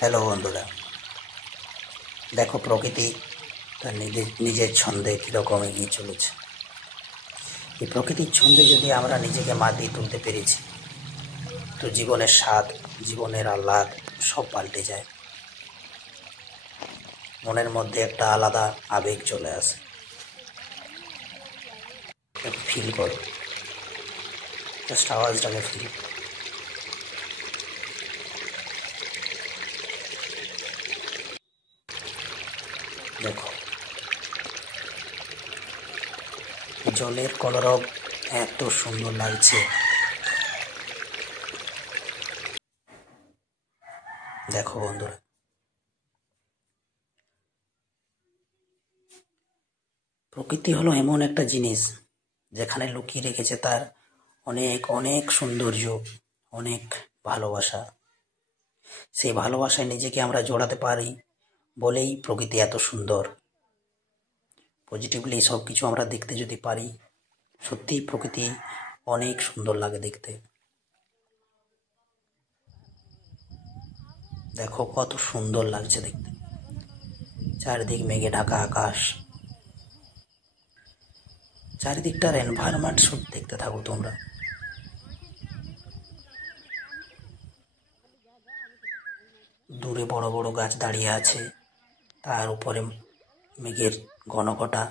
Hello বন্ধুরা, দেখো প্রকৃতি তার নিজের ছন্দে কীরকম এগিয়ে চলেছে। এই প্রকৃতির ছন্দে যদি আমরা নিজেকে মাতিয়ে তুলতে পেরেছি, তো জীবনের স্বাদ, জীবনের আহ্লাদ সব পাল্টে যায়। মনের মধ্যে একটা আলাদা আবেগ চলে আসে। ফিল করো, জাস্ট আওয়াজটাকে ফিল। দেখো জলের কলরব এত সুন্দর লাগছে। দেখো বন্ধুরা, প্রকৃতি হলো এমন একটা জিনিস যেখানে লুকিয়ে রেখেছে তার অনেক অনেক সৌন্দর্য, অনেক ভালোবাসা। সেই ভালোবাসায় নিজেকে আমরা জড়াতে পারি বলেই প্রকৃতি এত সুন্দর। পজিটিভলি সব কিছু আমরা দেখতে যদি পারি, সত্যিই প্রকৃতি অনেক সুন্দর লাগে দেখতে। দেখো কত সুন্দর লাগছে দেখতে, চারিদিক মেঘে ঢাকা আকাশ, চারিদিকটার এনভায়রনমেন্ট শুধু দেখতে থাকো তোমরা। দূরে বড় বড় গাছ দাঁড়িয়ে আছে, তার উপরে মেঘের ঘনঘটা।